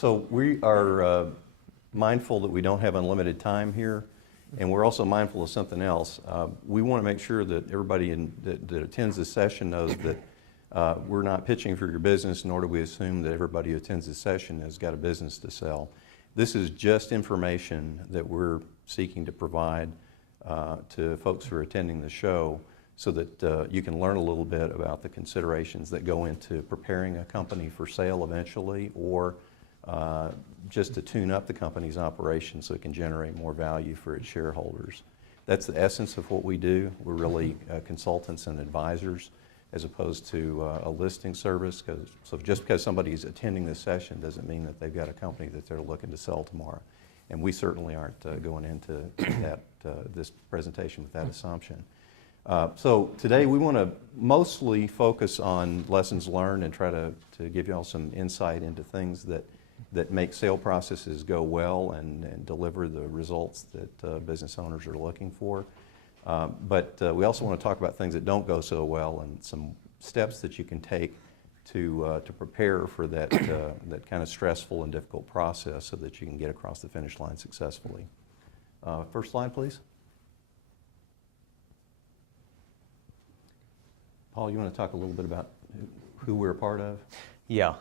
So we are mindful that we don't have unlimited time here, and we're also mindful of something else. We want to make sure that everybody that attends this session knows that we're not pitching for your business, nor do we assume that everybody who attends this session has got a business to sell. This is just information that we're seeking to provide to folks who are attending the show so that you can learn a little bit about the considerations that go into preparing a company for sale eventually, or just to tune up the company's operation so it can generate more value for its shareholders. That's the essence of what we do. We're really consultants and advisors as opposed to a listing service. So just because somebody's attending this session doesn't mean that they've got a company that they're looking to sell tomorrow. And we certainly aren't going into this presentation with that assumption. So today we want to mostly focus on lessons learned and try to give you all some insight into things that make sale processes go well and deliver the results that business owners are looking for. But we also want to talk about things that don't go so well and some steps that you can take to prepare for that kind of stressful and difficult process so that you can get across the finish line successfully. First slide, please. Paul, you want to talk a little bit about who we're a part of? Yeah.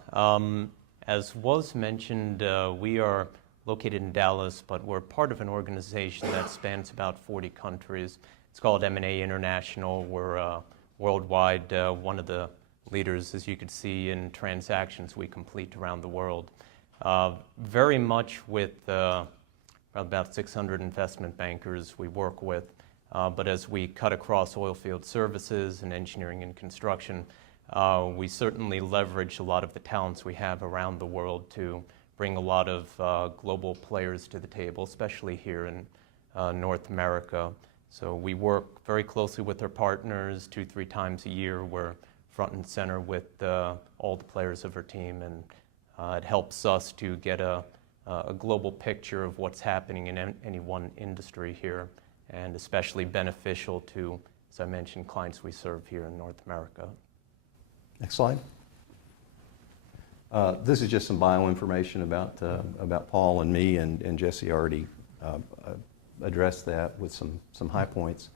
As was mentioned, we are located in Dallas, but we're part of an organization that spans about 40 countries. It's called M&A International. We're worldwide one of the leaders, as you could see, in transactions we complete around the world. Very much with about 600 investment bankers we work with. But as we cut across oil field services and engineering and construction, we certainly leverage a lot of the talents we have around the world to bring a lot of global players to the table, especially here in North America. So we work very closely with our partners 2-3 times a year. We're front and center with all the players of our team, and it helps us to get a global picture of what's happening in any one industry here, and especially beneficial to, as I mentioned, clients we serve here in North America. Next slide. This is just some bio information about Paul and me, and Jesse already addressed that with some high points.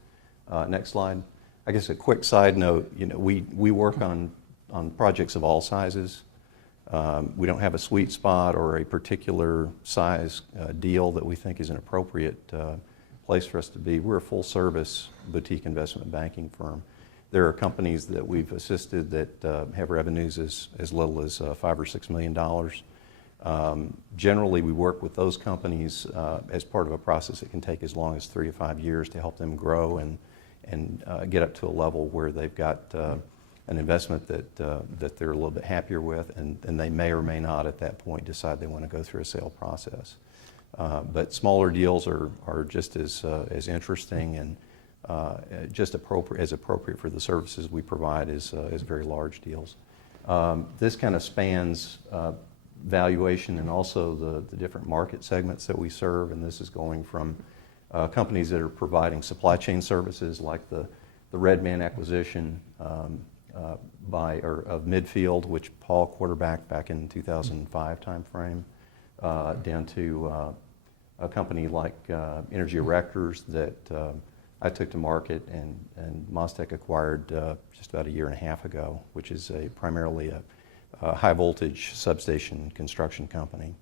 Next slide. I guess a quick side note, we work on projects of all sizes. We don't have a sweet spot or a particular size deal that we think is an appropriate place for us to be. We're a full-service boutique investment banking firm. There are companies that we've assisted that have revenues as little as $5 or $6 million. Generally, we work with those companies as part of a process that can take as long as 3 to 5 years to help them grow and get up to a level where they've got an investment that they're a little bit happier with, and they may or may not at that point decide they want to go through a sale process. But smaller deals are just as interesting and just as appropriate for the services we provide as very large deals. This kind of spans valuation and also the different market segments that we serve, and this is going from companies that are providing supply chain services like the Redman acquisition of Midfield, which Paul quarterbacked back in 2005 timeframe, down to a company like Energy Erectors that I took to market and Mostec acquired just about 1.5 years ago, which is primarily a high voltage substation construction company.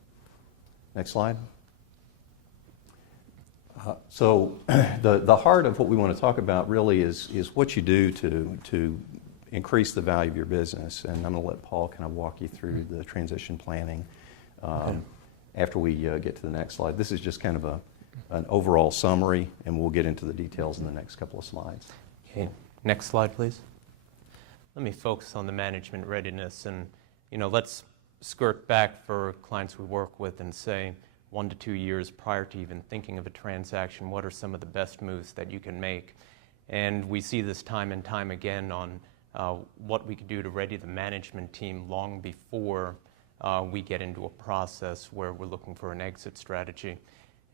Next slide. So the heart of what we want to talk about really is what you do to increase the value of your business, and I'm going to let Paul kind of walk you through the transition planning after we get to the next slide. This is just kind of an overall summary, and we'll get into the details in the next couple of slides. Okay, next slide, please. Let me focus on the management readiness, and let's skirt back for clients we work with and say 1 to 2 years prior to even thinking of a transaction, what are some of the best moves that you can make? And we see this time and time again on what we could do to ready the management team long before we get into a process where we're looking for an exit strategy.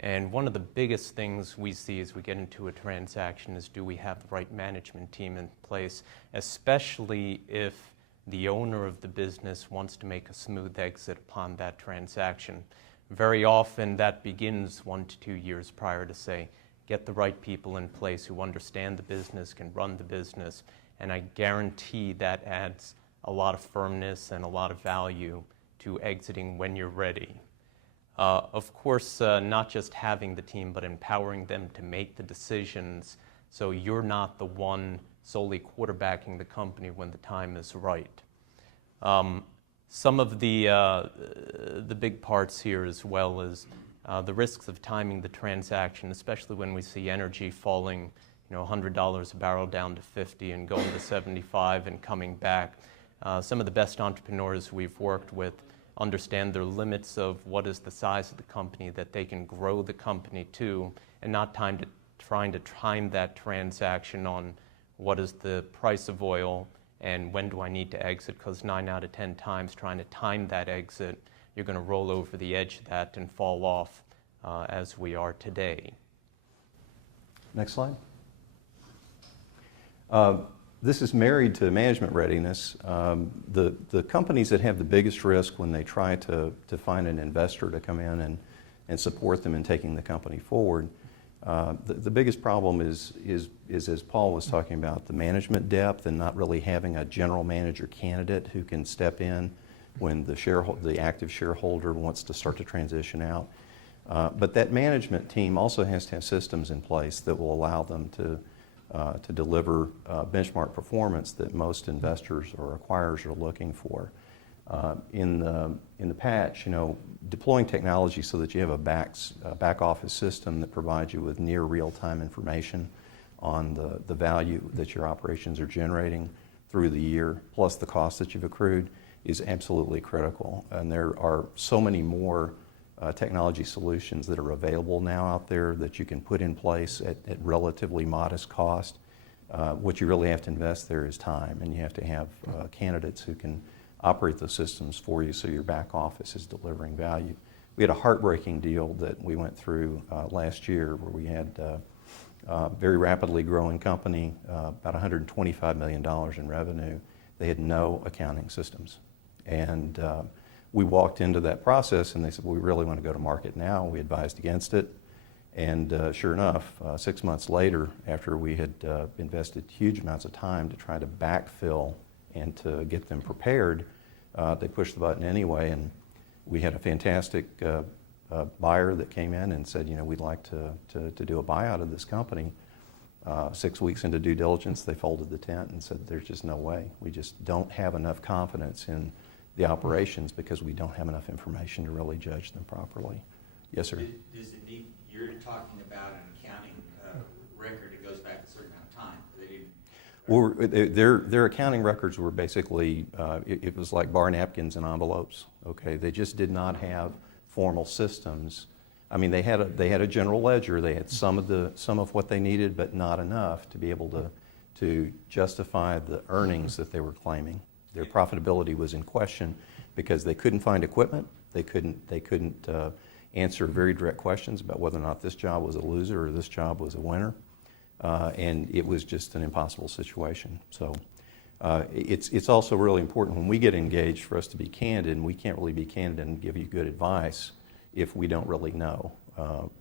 And one of the biggest things we see as we get into a transaction is, do we have the right management team in place, especially if the owner of the business wants to make a smooth exit upon that transaction. Very often that begins 1 to 2 years prior to say, get the right people in place who understand the business, can run the business, and I guarantee that adds a lot of firmness and a lot of value to exiting when you're ready. Of course, not just having the team, but empowering them to make the decisions so you're not the one solely quarterbacking the company when the time is right. Some of the big parts here as well is the risks of timing the transaction, especially when we see energy falling, $100 a barrel down to 50 and going to 75 and coming back. Some of the best entrepreneurs we've worked with understand their limits of what is the size of the company that they can grow the company to, and not trying to time that transaction on what is the price of oil and when do I need to exit, because 9 out of 10 times trying to time that exit, you're going to roll over the edge of that and fall off as we are today. Next slide. This is married to management readiness. The companies that have the biggest risk when they try to find an investor to come in and support them in taking the company forward, the biggest problem is, as Paul was talking about, the management depth and not really having a general manager candidate who can step in when the active shareholder wants to start to transition out. But that management team also has to have systems in place that will allow them to deliver benchmark performance that most investors or acquirers are looking for. In the patch, deploying technology so that you have a back office system that provides you with near real-time information on the value that your operations are generating through the year, plus the cost that you've accrued, is absolutely critical. And there are so many more technology solutions that are available now out there that you can put in place at relatively modest cost. What you really have to invest there is time, and you have to have candidates who can operate those systems for you so your back office is delivering value. We had a heartbreaking deal that we went through last year where we had a very rapidly growing company, about $125 million in revenue. They had no accounting systems. And we walked into that process and they said, well, we really want to go to market now. We advised against it. And sure enough, 6 months later, after we had invested huge amounts of time to try to backfill and to get them prepared, they pushed the button anyway. And we had a fantastic buyer that came in and said, we'd like to do a buyout of this company. 6 weeks into due diligence, they folded the tent and said, there's just no way. We just don't have enough confidence in the operations because we don't have enough information to really judge them properly. Yes, sir? Does it need, you're talking about an accounting record that goes back a certain amount of time. They didn't. Well, their accounting records were basically, it was like bar napkins and envelopes, okay? They just did not have formal systems. I mean, they had a general ledger. They had some of what they needed, but not enough to be able to justify the earnings that they were claiming. Their profitability was in question because they couldn't find equipment. They couldn't answer very direct questions about whether or not this job was a loser or this job was a winner. And it was just an impossible situation. So it's also really important when we get engaged for us to be candid, and we can't really be candid and give you good advice if we don't really know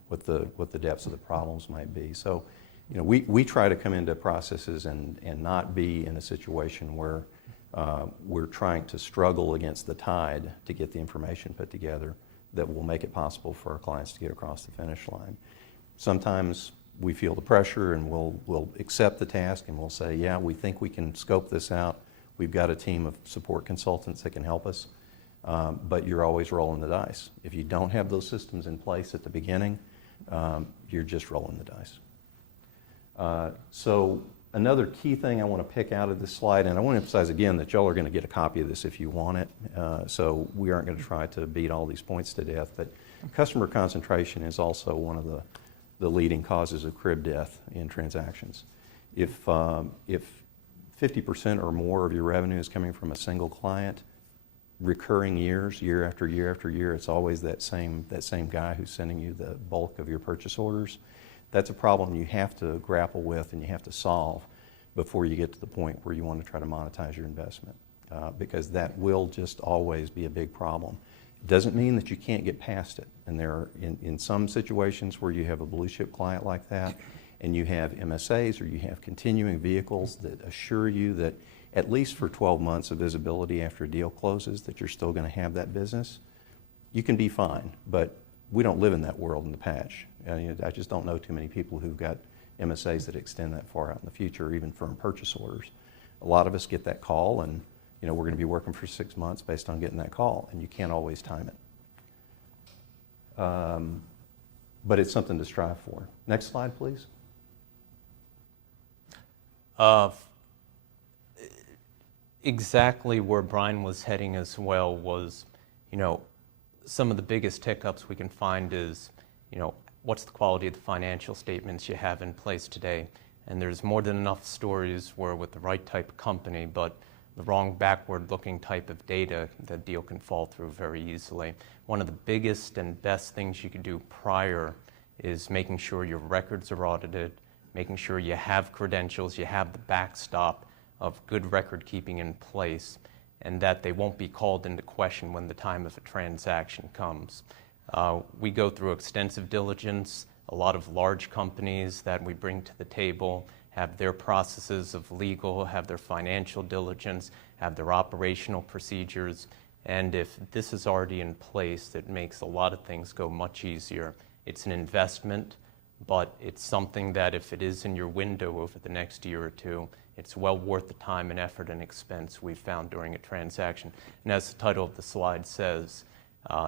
what the depths of the problems might be. So we try to come into processes and not be in a situation where we're trying to struggle against the tide to get the information put together that will make it possible for our clients to get across the finish line. Sometimes we feel the pressure and we'll accept the task and we'll say, yeah, we think we can scope this out. We've got a team of support consultants that can help us, but you're always rolling the dice. If you don't have those systems in place at the beginning, you're just rolling the dice. So another key thing I want to pick out of this slide, and I want to emphasize again that y'all are going to get a copy of this if you want it, so we aren't going to try to beat all these points to death, but customer concentration is also one of the leading causes of crib death in transactions. If 50% or more of your revenue is coming from a single client, recurring years, year after year after year, it's always that same guy who's sending you the bulk of your purchase orders. That's a problem you have to grapple with and you have to solve before you get to the point where you want to try to monetize your investment. because that will just always be a big problem. It doesn't mean that you can't get past it. And there are, in some situations where you have a blue chip client like that, and you have MSAs or you have continuing vehicles that assure you that at least for 12 months of visibility after a deal closes that you're still going to have that business, you can be fine. But we don't live in that world in the patch. I just don't know too many people who've got MSAs that extend that far out in the future, or even firm purchase orders. A lot of us get that call, and we're going to be working for 6 months based on getting that call, and you can't always time it. But it's something to strive for. Next slide, please. Exactly where Bryan was heading as well was, some of the biggest hiccups we can find is, what's the quality of the financial statements you have in place today? And there's more than enough stories where with the right type of company, but the wrong backward-looking type of data, the deal can fall through very easily. One of the biggest and best things you can do prior is making sure your records are audited, making sure you have credentials, you have the backstop of good record keeping in place, and that they won't be called into question when the time of a transaction comes. We go through extensive diligence. A lot of large companies that we bring to the table have their processes of legal, have their financial diligence, have their operational procedures, and if this is already in place, it makes a lot of things go much easier. It's an investment, but it's something that if it is in your window over the next year or two, it's well worth the time and effort and expense we've found during a transaction. And as the title of the slide says,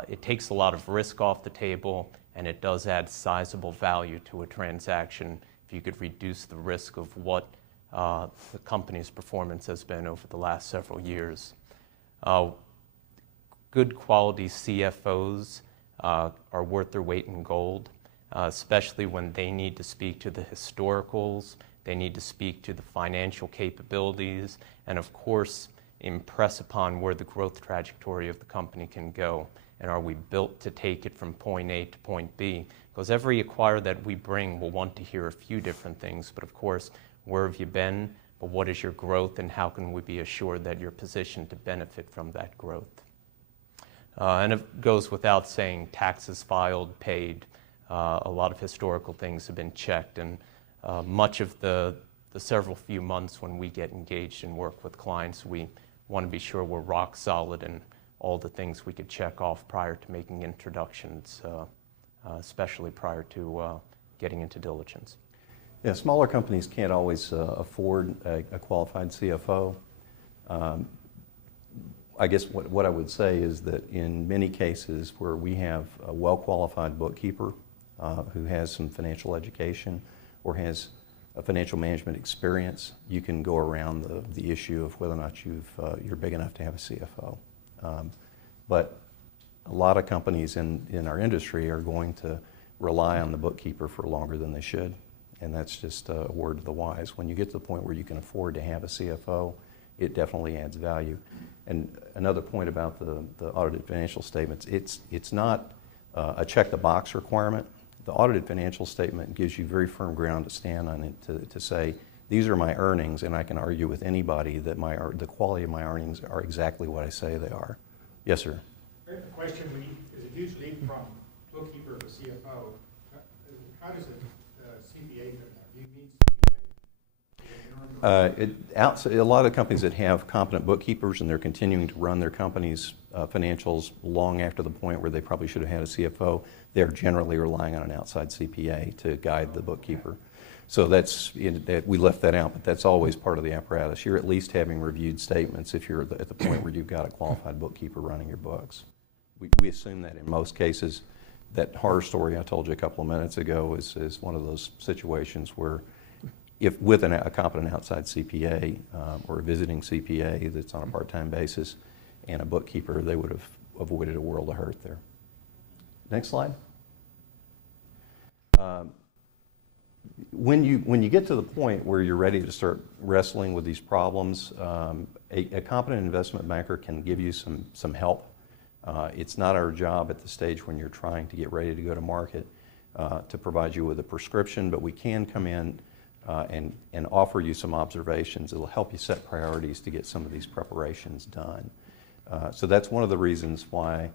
it takes a lot of risk off the table, and it does add sizable value to a transaction if you could reduce the risk of what the company's performance has been over the last several years. Good quality CFOs are worth their weight in gold, especially when they need to speak to the historicals, they need to speak to the financial capabilities, and of course, impress upon where the growth trajectory of the company can go. And are we built to take it from point A to point B? Because every acquirer that we bring will want to hear a few different things, but of course, where have you been? But what is your growth, and how can we be assured that you're positioned to benefit from that growth? And it goes without saying, taxes filed, paid. A lot of historical things have been checked, and much of the several few months when we get engaged and work with clients, we want to be sure we're rock solid in all the things we could check off prior to making introductions, especially prior to getting into diligence. Yeah, smaller companies can't always afford a qualified CFO. I guess what I would say is that in many cases where we have a well-qualified bookkeeper who has some financial education or has a financial management experience, you can go around the issue of whether or not you're big enough to have a CFO. But a lot of companies in our industry are going to rely on the bookkeeper for longer than they should, and that's just a word to the wise. When you get to the point where you can afford to have a CFO, it definitely adds value. And another point about the audited financial statements, it's not a check-the-box requirement. The audited financial statement gives you very firm ground to stand on it to say, these are my earnings, and I can argue with anybody that the quality of my earnings are exactly what I say they are. Yes, sir? The question is a huge leap from bookkeeper to CFO. How does a CPA fit that? Do you mean CPA? A lot of companies that have competent bookkeepers and they're continuing to run their company's financials long after the point where they probably should have had a CFO, they're generally relying on an outside CPA to guide the bookkeeper. So we left that out, but that's always part of the apparatus. You're at least having reviewed statements if you're at the point where you've got a qualified bookkeeper running your books. We assume that in most cases. That horror story I told you a couple of minutes ago is one of those situations where if with a competent outside CPA or a visiting CPA that's on a part-time basis and a bookkeeper, they would have avoided a world of hurt there. Next slide. When you get to the point where you're ready to start wrestling with these problems, a competent investment banker can give you some help. It's not our job at the stage when you're trying to get ready to go to market to provide you with a prescription, but we can come in and offer you some observations. It'll help you set priorities to get some of these preparations done. So that's one of the reasons why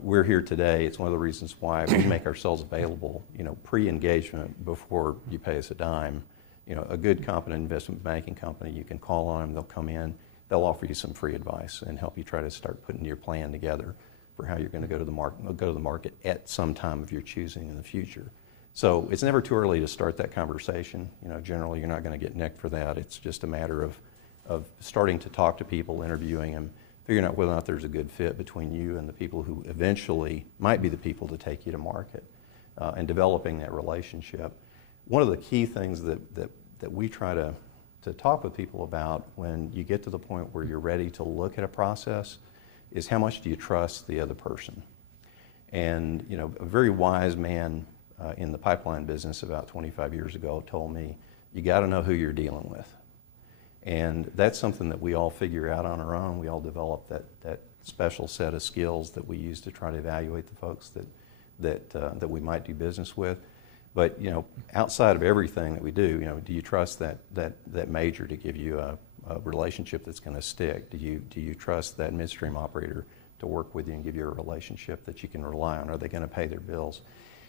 we're here today. It's one of the reasons why we make ourselves available, pre-engagement before you pay us a dime. A good, competent investment banking company, you can call on them, they'll come in, they'll offer you some free advice and help you try to start putting your plan together for how you're going to go to the market at some time of your choosing in the future. So it's never too early to start that conversation. Generally you're not going to get nicked for that. It's just a matter of starting to talk to people, interviewing them, figuring out whether or not there's a good fit between you and the people who eventually might be the people to take you to market, and developing that relationship. One of the key things that we try to talk with people about when you get to the point where you're ready to look at a process is how much do you trust the other person? And a very wise man in the pipeline business about 25 years ago told me, you got to know who you're dealing with. And that's something that we all figure out on our own. We all develop that special set of skills that we use to try to evaluate the folks that we might do business with. But outside of everything that we do, do you trust that major to give you a relationship that's going to stick? Do you trust that midstream operator to work with you and give you a relationship that you can rely on? Are they going to pay their bills?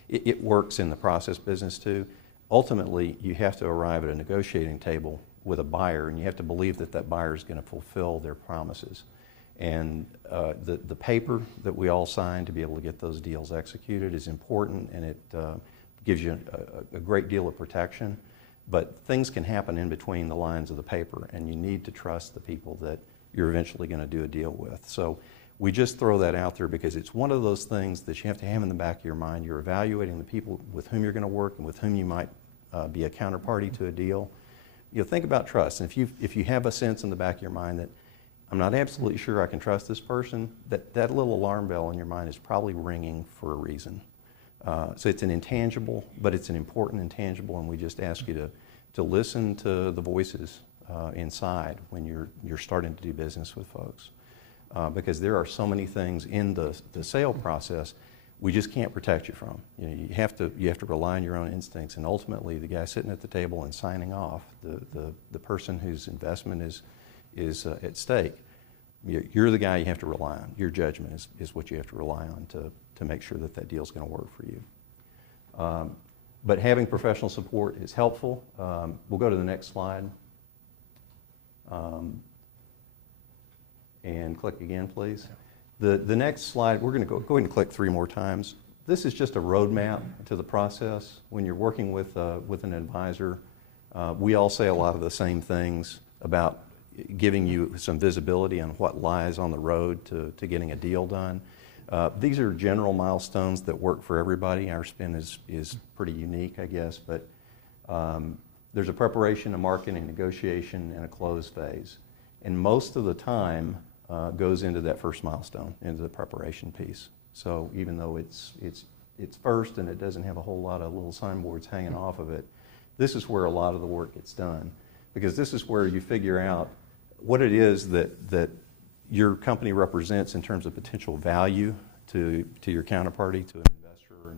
It works in the process business too. Ultimately, you have to arrive at a negotiating table with a buyer, and you have to believe that buyer is going to fulfill their promises. And the paper that we all sign to be able to get those deals executed is important, and it gives you a great deal of protection. But things can happen in between the lines of the paper, and you need to trust the people that you're eventually going to do a deal with. So we just throw that out there because it's one of those things that you have to have in the back of your mind. You're evaluating the people with whom you're going to work and with whom you might be a counterparty to a deal. Think about trust. And if you have a sense in the back of your mind that I'm not absolutely sure I can trust this person, that little alarm bell in your mind is probably ringing for a reason. So it's an intangible, but it's an important intangible, and we just ask you to listen to the voices inside when you're starting to do business with folks. Because there are so many things in the sale process we just can't protect you from. You have to rely on your own instincts, and ultimately the guy sitting at the table and signing off, the person whose investment is at stake, you're the guy you have to rely on. Your judgment is what you have to rely on to make sure that deal's going to work for you. But having professional support is helpful. We'll go to the next slide. And click again, please. The next slide, we're going to go ahead and click 3 more times. This is just a roadmap to the process. When you're working with an advisor, we all say a lot of the same things about giving you some visibility on what lies on the road to getting a deal done. These are general milestones that work for everybody. Our spin is pretty unique, I guess, but there's a preparation, a marketing, negotiation, and a close phase. And most of the time goes into that first milestone, into the preparation piece. So even though it's first and it doesn't have a whole lot of little signboards hanging off of it, this is where a lot of the work gets done, because this is where you figure out what it is that your company represents in terms of potential value to your counterparty, to an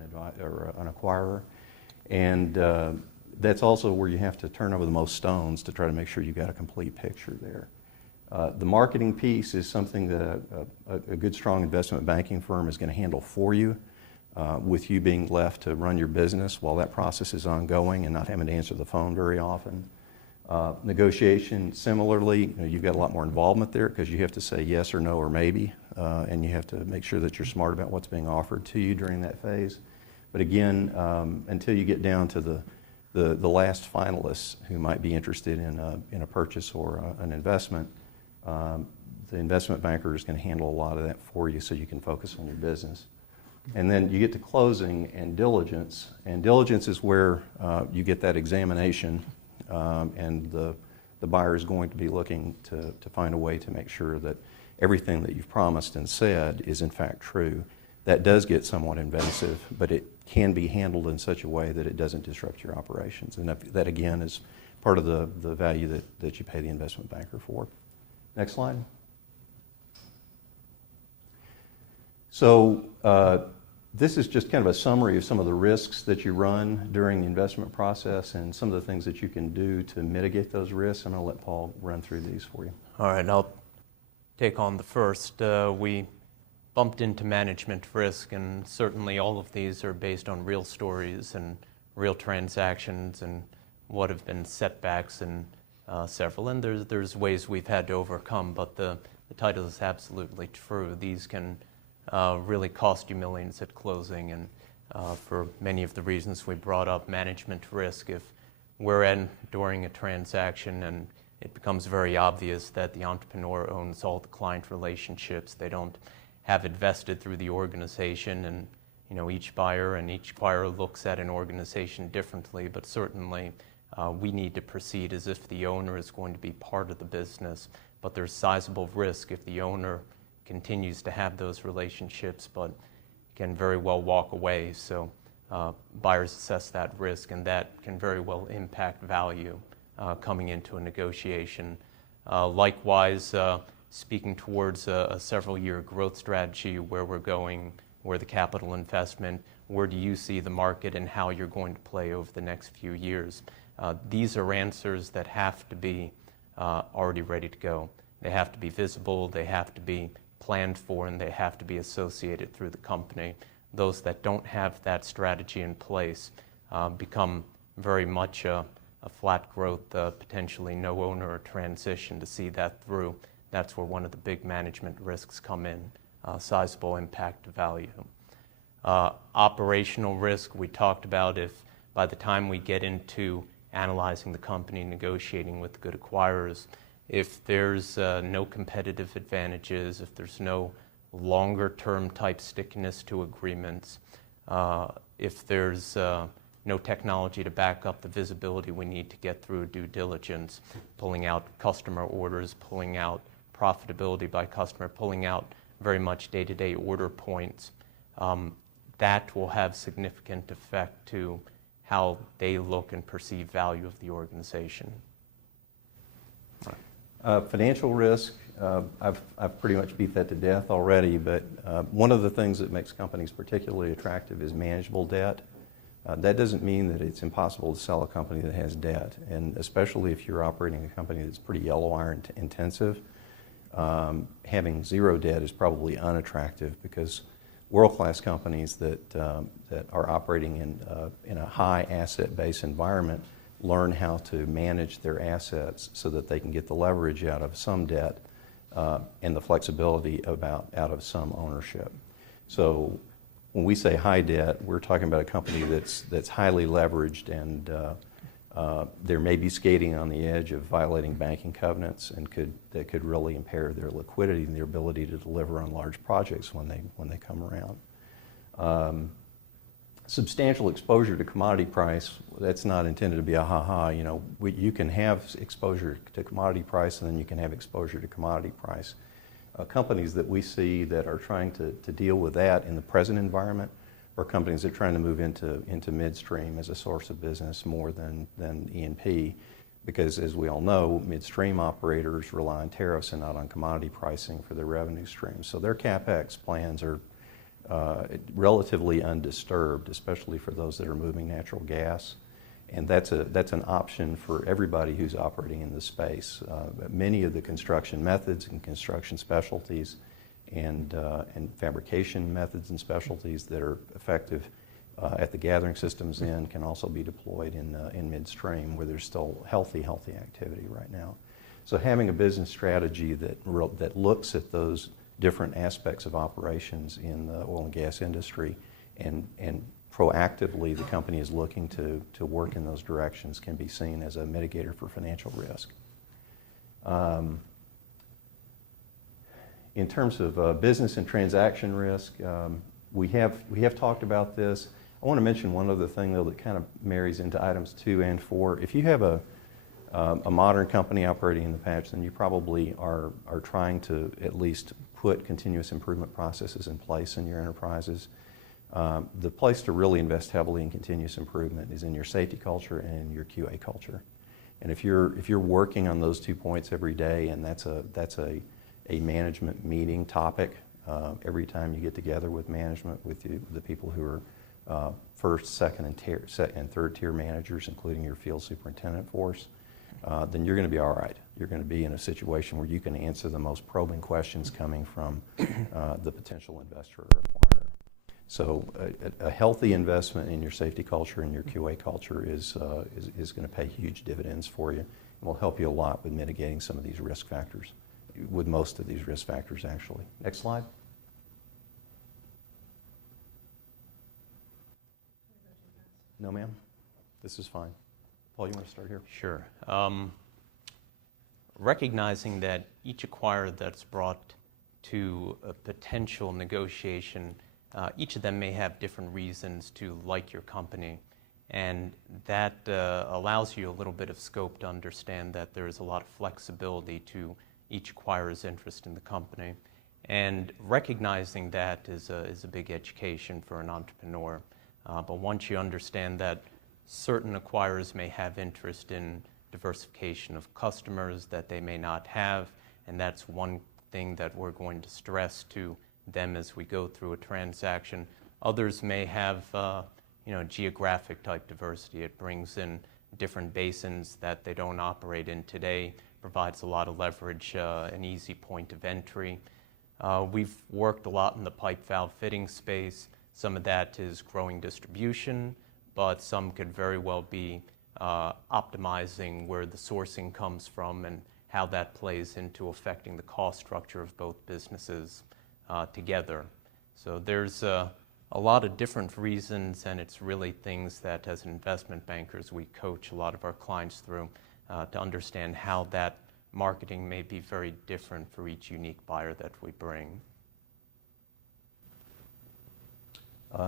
investor or an acquirer. And that's also where you have to turn over the most stones to try to make sure you've got a complete picture there. The marketing piece is something that a good, strong investment banking firm is going to handle for you, with you being left to run your business while that process is ongoing and not having to answer the phone very often. Negotiation, similarly, you've got a lot more involvement there because you have to say yes or no or maybe, and you have to make sure that you're smart about what's being offered to you during that phase. But again, until you get down to the last finalists who might be interested in a purchase or an investment, the investment banker is going to handle a lot of that for you so you can focus on your business. And then you get to closing and diligence is where you get that examination, and the buyer is going to be looking to find a way to make sure that everything that you've promised and said is in fact true. That does get somewhat invasive, but it can be handled in such a way that it doesn't disrupt your operations. And that again is part of the value that you pay the investment banker for. Next slide. So This is just kind of a summary of some of the risks that you run during the investment process and some of the things that you can do to mitigate those risks. I'm going to let Paul run through these for you. All right, I'll take on the first. We bumped into management risk, and certainly all of these are based on real stories and real transactions and what have been setbacks and several. And there's ways we've had to overcome, but the title is absolutely true. These can really cost you millions at closing, and for many of the reasons we brought up, management risk. If we're during a transaction and it becomes very obvious that the entrepreneur owns all the client relationships, they don't have it vested through the organization, and each buyer and each acquirer looks at an organization differently, but certainly we need to proceed as if the owner is going to be part of the business, but there's sizable risk if the owner continues to have those relationships, but can very well walk away. So buyers assess that risk, and that can very well impact value coming into a negotiation. Likewise, speaking towards a several-year growth strategy, where we're going, where the capital investment, where do you see the market and how you're going to play over the next few years. These are answers that have to be already ready to go. They have to be visible, they have to be planned for, and they have to be associated through the company. Those that don't have that strategy in place become very much a flat growth, potentially no owner or transition to see that through. That's where one of the big management risks come in, sizable impact to value. Operational risk, we talked about. If by the time we get into analyzing the company, negotiating with good acquirers, if there's no competitive advantages, if there's no longer-term type stickiness to agreements, if there's no technology to back up the visibility we need to get through due diligence, pulling out customer orders, pulling out profitability by customer, pulling out very much day-to-day order points, that will have significant effect to how they look and perceive value of the organization. Financial risk, I've pretty much beat that to death already, but one of the things that makes companies particularly attractive is manageable debt. That doesn't mean that it's impossible to sell a company that has debt, and especially if you're operating a company that's pretty yellow iron intensive, having zero debt is probably unattractive, because world-class companies that are operating in a high asset-based environment learn how to manage their assets so that they can get the leverage out of some debt and the flexibility out of some ownership. So when we say high debt, we're talking about a company that's highly leveraged, and there may be skating on the edge of violating banking covenants, and that could really impair their liquidity and their ability to deliver on large projects when they come around. Substantial exposure to commodity price, that's not intended to be a ha-ha. You can have exposure to commodity price, and then you can have exposure to commodity price. Companies that we see that are trying to deal with that in the present environment are companies that are trying to move into midstream as a source of business more than E&P, because as we all know, midstream operators rely on tariffs and not on commodity pricing for their revenue streams. So their CapEx plans are relatively undisturbed, especially for those that are moving natural gas. And that's an option for everybody who's operating in this space. Many of the construction methods and construction specialties and fabrication methods and specialties that are effective at the gathering systems end can also be deployed in midstream, where there's still healthy activity right now. So having a business strategy that looks at those different aspects of operations in the oil and gas industry, and proactively the company is looking to work in those directions, can be seen as a mitigator for financial risk. In terms of business and transaction risk, we have talked about this. I want to mention one other thing, though, that kind of marries into items 2 and 4. If you have a modern company operating in the patch, then you probably are trying to at least put continuous improvement processes in place in your enterprises. The place to really invest heavily in continuous improvement is in your safety culture and in your QA culture. And if you're working on those 2 points every day, and that's a management meeting topic, every time you get together with management, with the people who are first, second, and third tier managers, including your field superintendent force, then you're going to be all right. You're going to be in a situation where you can answer the most probing questions coming from the potential investor or acquirer. So a healthy investment in your safety culture and your QA culture is going to pay huge dividends for you and will help you a lot with mitigating some of these risk factors, with most of these risk factors actually. Next slide. No, ma'am. This is fine. Paul, you want to start here? Sure. Recognizing that each acquirer that's brought to a potential negotiation, each of them may have different reasons to like your company, and that allows you a little bit of scope to understand that there is a lot of flexibility to each acquirer's interest in the company. And recognizing that is a big education for an entrepreneur. But once you understand that certain acquirers may have interest in diversification of customers that they may not have, and that's one thing that we're going to stress to them as we go through a transaction. Others may have geographic type diversity. It brings in different basins that they don't operate in today, provides a lot of leverage, an easy point of entry. We've worked a lot in the pipe valve fitting space. Some of that is growing distribution, but some could very well be optimizing where the sourcing comes from and how that plays into affecting the cost structure of both businesses together. So there's a lot of different reasons, and it's really things that as investment bankers we coach a lot of our clients through to understand how that marketing may be very different for each unique buyer that we bring.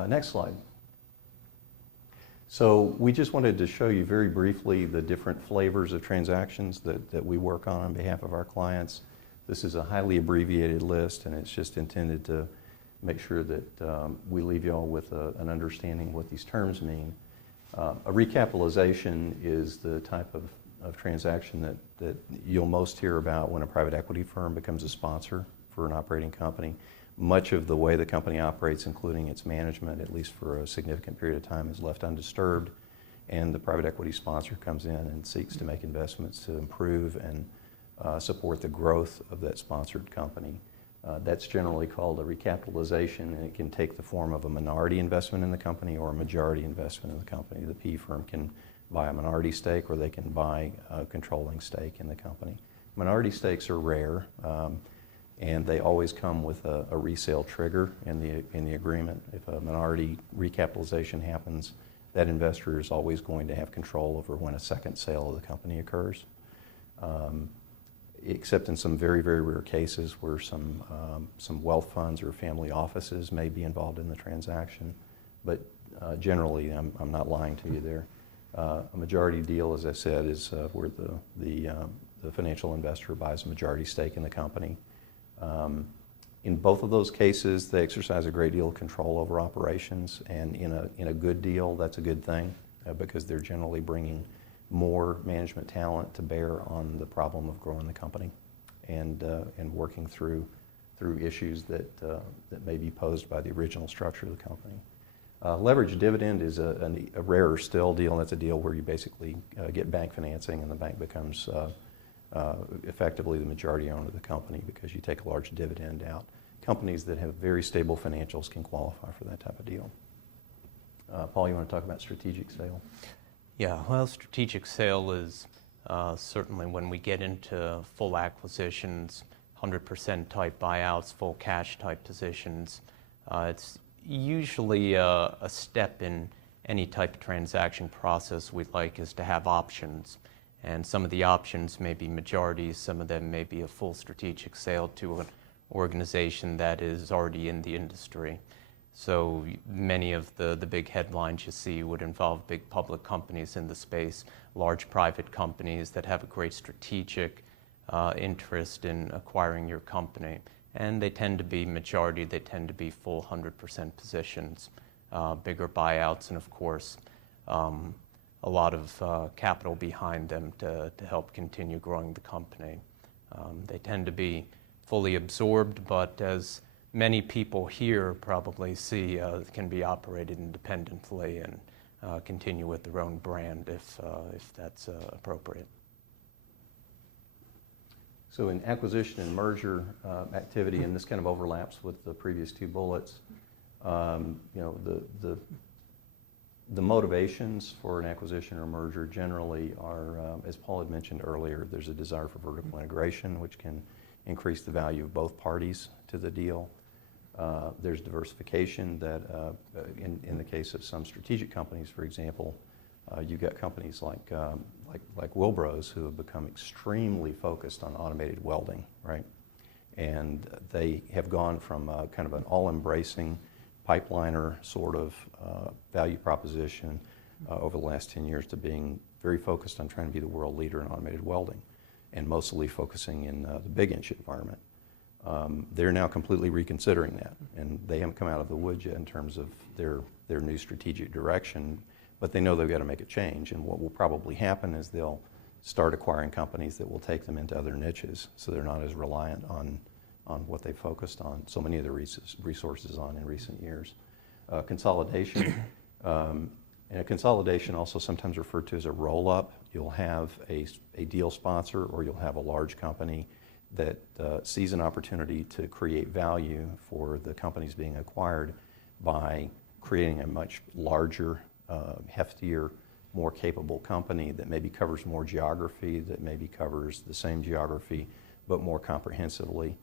Next slide. So we just wanted to show you very briefly the different flavors of transactions that we work on behalf of our clients. This is a highly abbreviated list, and it's just intended to make sure that we leave you all with an understanding of what these terms mean. A recapitalization is the type of transaction that you'll most hear about when a private equity firm becomes a sponsor for an operating company. Much of the way the company operates, including its management, at least for a significant period of time, is left undisturbed, and the private equity sponsor comes in and seeks to make investments to improve and support the growth of that sponsored company. That's generally called a recapitalization, and it can take the form of a minority investment in the company or a majority investment in the company. The PE firm can buy a minority stake, or they can buy a controlling stake in the company. Minority stakes are rare, and they always come with a resale trigger in the agreement. If a minority recapitalization happens, that investor is always going to have control over when a second sale of the company occurs. Except in some very, very rare cases where some wealth funds or family offices may be involved in the transaction. But generally, I'm not lying to you there. A majority deal, as I said, is where the financial investor buys a majority stake in the company. In both of those cases, they exercise a great deal of control over operations, and in a good deal, that's a good thing because they're generally bringing more management talent to bear on the problem of growing the company and working through issues that may be posed by the original structure of the company. Leveraged dividend is a rarer still deal. That's a deal where you basically get bank financing, and the bank becomes effectively the majority owner of the company because you take a large dividend out. Companies that have very stable financials can qualify for that type of deal. Paul, you want to talk about strategic sale? Yeah, well, strategic sale is certainly when we get into full acquisitions, 100% type buyouts, full cash type positions. It's usually a step in any type of transaction process we'd like is to have options. And some of the options may be majorities, some of them may be a full strategic sale to an organization that is already in the industry. So many of the big headlines you see would involve big public companies in the space, large private companies that have a great strategic interest in acquiring your company. And they tend to be majority, they tend to be full 100% positions, bigger buyouts, and of course, a lot of capital behind them to help continue growing the company. They tend to be fully absorbed, but as many people here probably see can be operated independently and continue with their own brand if that's appropriate. So in acquisition and merger activity, and this kind of overlaps with the previous two bullets, the motivations for an acquisition or merger generally are, as Paul had mentioned earlier, there's a desire for vertical integration, which can increase the value of both parties to the deal. There's diversification that, in the case of some strategic companies, for example, you've got companies like Wilbros who have become extremely focused on automated welding, right? And they have gone from kind of an all-embracing pipeliner sort of value proposition over the last 10 years to being very focused on trying to be the world leader in automated welding, and mostly focusing in the big inch environment. They're now completely reconsidering that, and they haven't come out of the woods yet in terms of their new strategic direction, but they know they've got to make a change, and what will probably happen is they'll start acquiring companies that will take them into other niches, so they're not as reliant on what they focused on so many of the resources on in recent years. Consolidation, and a consolidation also sometimes referred to as a roll-up. You'll have a deal sponsor, or you'll have a large company that sees an opportunity to create value for the companies being acquired by creating a much larger, heftier, more capable company that maybe covers more geography, that maybe covers the same geography, but more comprehensively.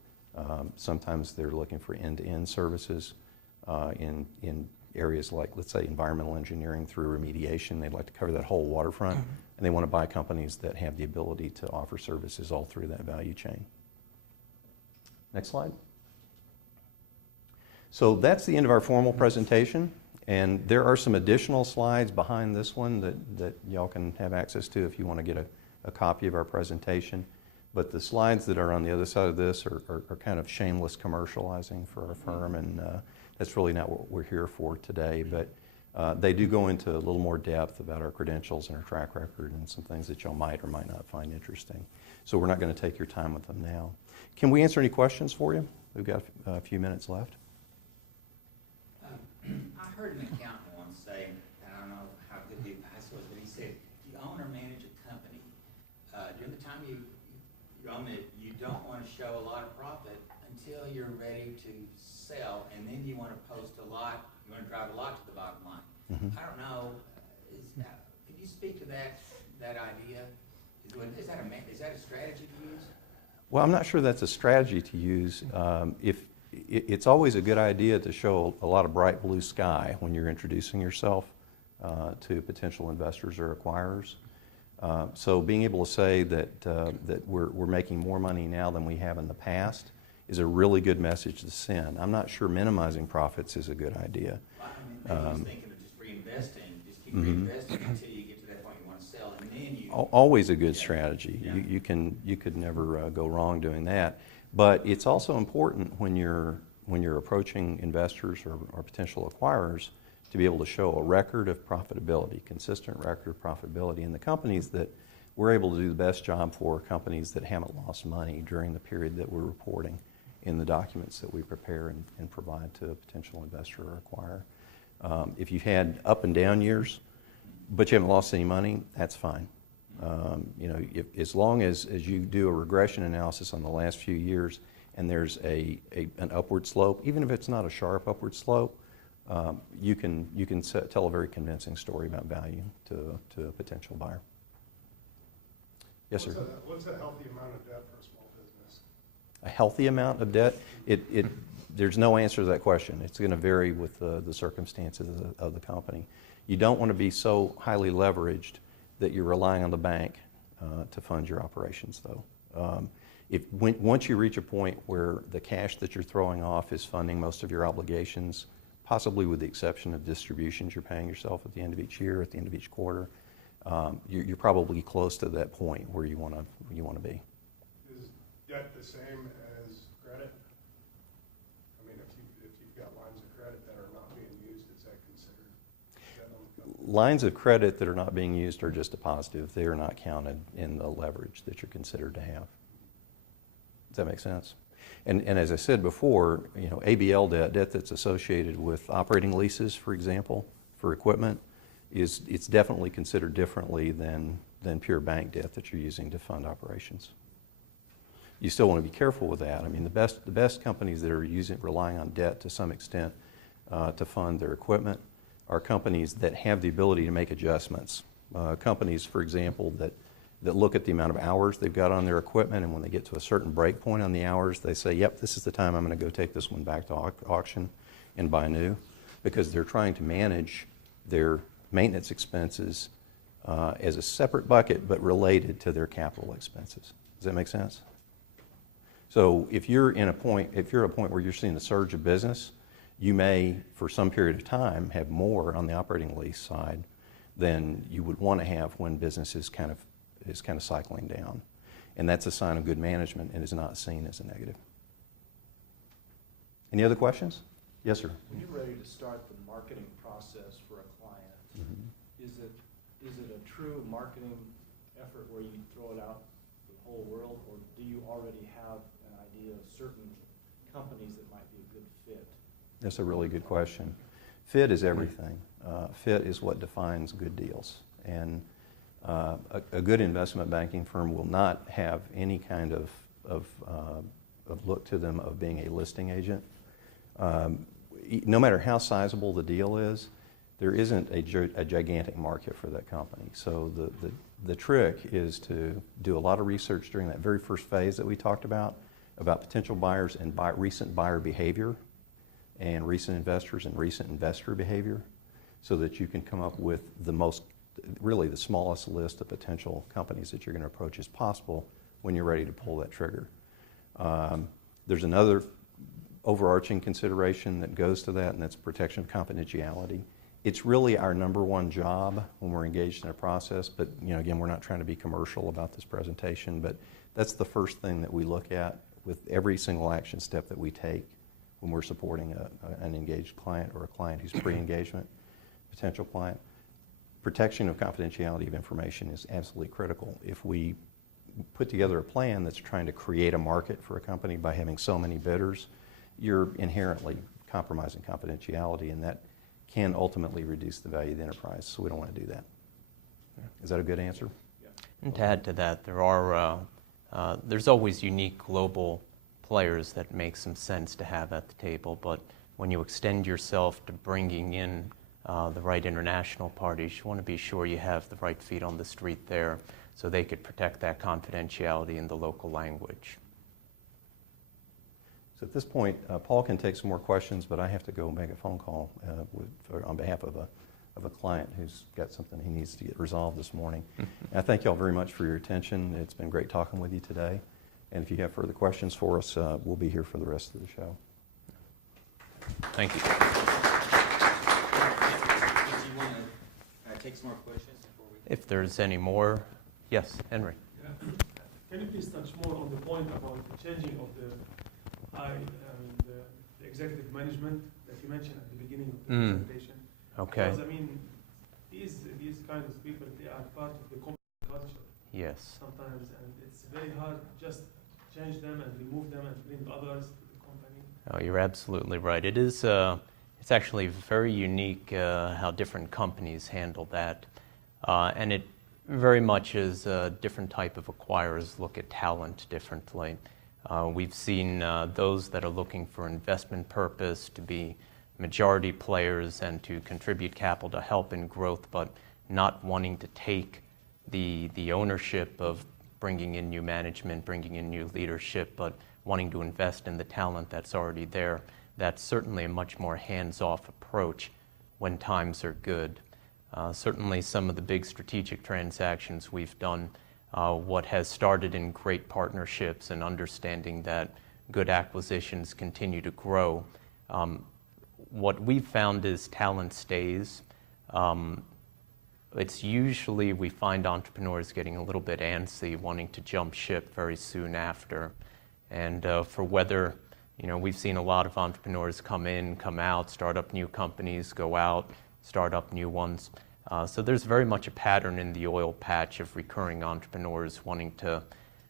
Sometimes they're looking for end-to-end services in areas like, let's say, environmental engineering through remediation. They'd like to cover that whole waterfront, and they want to buy companies that have the ability to offer services all through that value chain. Next slide. So that's the end of our formal presentation, and there are some additional slides behind this one that y'all can have access to if you want to get a copy of our presentation. But the slides that are on the other side of this are kind of shameless commercializing for our firm, and that's really not what we're here for today. But they do go into a little more depth about our credentials and our track record and some things that y'all might or might not find interesting. So we're not going to take your time with them now. Can we answer any questions for you? We've got a few minutes left. I heard an accountant once say, and I don't know how good the advice was, but he said, if you own or manage a company, during the time you own it, you don't want to show a lot of profit until you're ready to sell, and then you want to post a lot, you want to drive a lot to the bottom line. I don't know, could you speak to that idea? Is that a strategy to use? Well, I'm not sure that's a strategy to use. It's always a good idea to show a lot of bright blue sky when you're introducing yourself to potential investors or acquirers. So being able to say that we're making more money now than we have in the past is a really good message to send. I'm not sure minimizing profits is a good idea. Well, I was thinking of just reinvesting, just keep reinvesting until you get to that point you want to sell, and then you... Always a good strategy. Yeah. You could never go wrong doing that. But it's also important when you're approaching investors or potential acquirers to be able to show a record of profitability, consistent record of profitability. And the companies that we're able to do the best job for are companies that haven't lost money during the period that we're reporting in the documents that we prepare and provide to a potential investor or acquirer. If you've had up and down years, but you haven't lost any money, that's fine. As long as you do a regression analysis on the last few years and there's an upward slope, even if it's not a sharp upward slope, you can tell a very convincing story about value to a potential buyer. Yes, sir. What's a healthy amount of debt for a small business? A healthy amount of debt? There's no answer to that question. It's going to vary with the circumstances of the company. You don't want to be so highly leveraged that you're relying on the bank to fund your operations, though. Once you reach a point where the cash that you're throwing off is funding most of your obligations, possibly with the exception of distributions you're paying yourself at the end of each year, at the end of each quarter, you're probably close to that point where you want to be. Is debt the same as credit? I mean, if you've got lines of credit that are not being used, is that considered debt on the company? Lines of credit that are not being used are just a positive. They are not counted in the leverage that you're considered to have. Does that make sense? And as I said before, ABL debt that's associated with operating leases, for example, for equipment, it's definitely considered differently than pure bank debt that you're using to fund operations. You still want to be careful with that. I mean, the best companies that are relying on debt to some extent to fund their equipment are companies that have the ability to make adjustments. Companies, for example, that look at the amount of hours they've got on their equipment, and when they get to a certain break point on the hours, they say, yep, this is the time I'm going to go take this one back to auction and buy new, because they're trying to manage their maintenance expenses as a separate bucket but related to their capital expenses. Does that make sense? So if you're at a point where you're seeing a surge of business, you may, for some period of time, have more on the operating lease side than you would want to have when business is kind of cycling down. And that's a sign of good management and is not seen as a negative. Any other questions? Yes, sir. When you're ready to start the marketing process for a client, is it a true marketing effort where you throw it out to the whole world, or do you already have an idea of certain companies that might be a good fit? That's a really good question. Fit is everything. Fit is what defines good deals. And a good investment banking firm will not have any kind of look to them of being a listing agent. No matter how sizable the deal is, there isn't a gigantic market for that company. So the trick is to do a lot of research during that very first phase that we talked about potential buyers and recent buyer behavior and recent investors and recent investor behavior, so that you can come up with really the smallest list of potential companies that you're going to approach as possible when you're ready to pull that trigger. There's another overarching consideration that goes to that, and that's protection of confidentiality. It's really our number one job when we're engaged in a process, but again, we're not trying to be commercial about this presentation, but that's the first thing that we look at with every single action step that we take when we're supporting an engaged client or a client who's pre-engagement, potential client. Protection of confidentiality of information is absolutely critical. If we put together a plan that's trying to create a market for a company by having so many bidders, you're inherently compromising confidentiality, and that can ultimately reduce the value of the enterprise, so we don't want to do that. Is that a good answer? Yeah. And to add to that, there's always unique global players that make some sense to have at the table, but when you extend yourself to bringing in the right international parties, you want to be sure you have the right feet on the street there so they could protect that confidentiality in the local language. So at this point, Paul can take some more questions, but I have to go make a phone call on behalf of a client who's got something he needs to get resolved this morning. And I thank you all very much for your attention. It's been great talking with you today. And if you have further questions for us, we'll be here for the rest of the show. Thank you. Do you want to take some more questions before we? If there's any more, yes, Henry. Yeah. Can you please touch more on the point about the changing of the executive management that you mentioned at the beginning of the presentation? Okay. Because, I mean, these kinds of people, they are part of the company culture Yes. sometimes, and it's very hard just change them and remove them and bring others to the company. Oh, you're absolutely right. It is. It's actually very unique how different companies handle that, and it very much is a different type of acquirers look at talent differently. We've seen those that are looking for investment purpose to be majority players and to contribute capital to help in growth, but not wanting to take the ownership of bringing in new management, bringing in new leadership, but wanting to invest in the talent that's already there. That's certainly a much more hands-off approach when times are good. Certainly some of the big strategic transactions we've done, what has started in great partnerships and understanding that good acquisitions continue to grow. What we've found is talent stays. It's usually we find entrepreneurs getting a little bit antsy, wanting to jump ship very soon after. And for whether, we've seen a lot of entrepreneurs come in, come out, start up new companies, go out, start up new ones. So there's very much a pattern in the oil patch of recurring entrepreneurs wanting to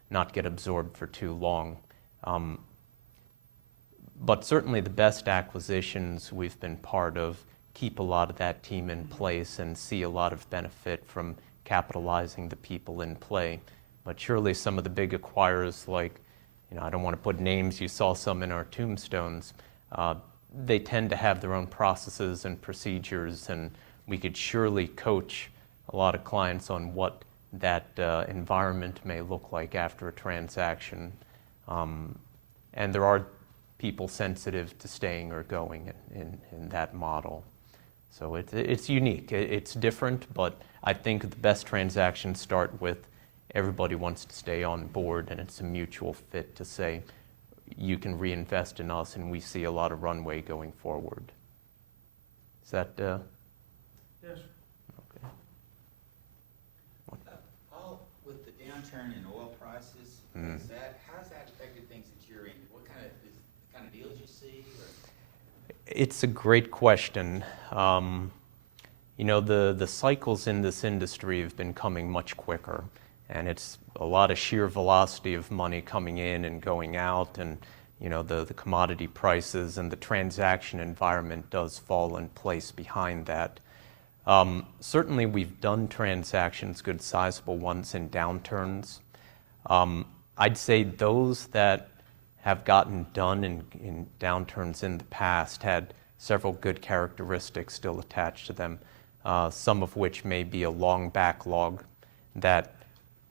not get absorbed for too long. But certainly the best acquisitions we've been part of keep a lot of that team in place and see a lot of benefit from capitalizing the people in play. But surely some of the big acquirers, like, I don't want to put names, you saw some in our tombstones, they tend to have their own processes and procedures, and we could surely coach a lot of clients on what that environment may look like after a transaction. And there are people sensitive to staying or going in that model. So it's unique, it's different, but I think the best transactions start with everybody wants to stay on board, and it's a mutual fit to say, you can reinvest in us, and we see a lot of runway going forward. Is that, Yes. okay. Paul, with the downturn in oil prices, how's that affected things that you're in? What kind of deals you see? Or? It's a great question. The cycles in this industry have been coming much quicker, and it's a lot of sheer velocity of money coming in and going out, and the commodity prices and the transaction environment does fall in place behind that. Certainly we've done transactions, good sizable ones, in downturns. I'd say those that have gotten done in downturns in the past had several good characteristics still attached to them, some of which may be a long backlog that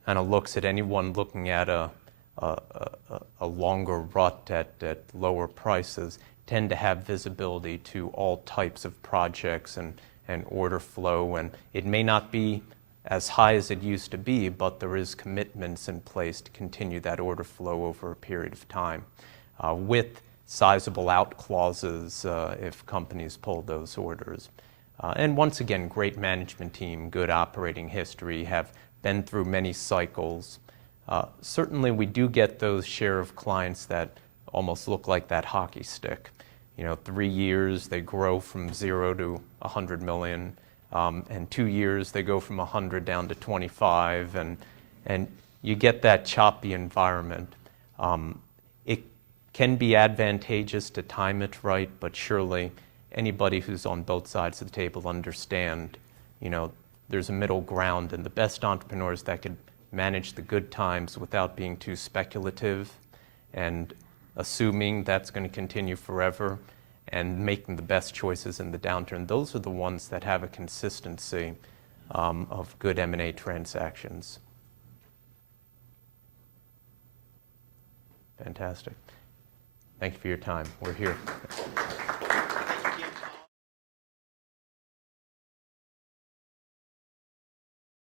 kind of looks at anyone looking at a longer rut at lower prices, tend to have visibility to all types of projects and order flow, and it may not be as high as it used to be, but there is commitments in place to continue that order flow over a period of time, with sizable out clauses if companies pull those orders. And once again, great management team, good operating history, have been through many cycles. Certainly we do get those share of clients that almost look like that hockey stick. 3 years they grow from 0 to 100 million, and 2 years they go from 100 down to 25, and you get that choppy environment. It can be advantageous to time it right, but surely anybody who's on both sides of the table understand, there's a middle ground, and the best entrepreneurs that could manage the good times without being too speculative and assuming that's going to continue forever, and making the best choices in the downturn, those are the ones that have a consistency of good M&A transactions. Fantastic. Thank you for your time. We're here.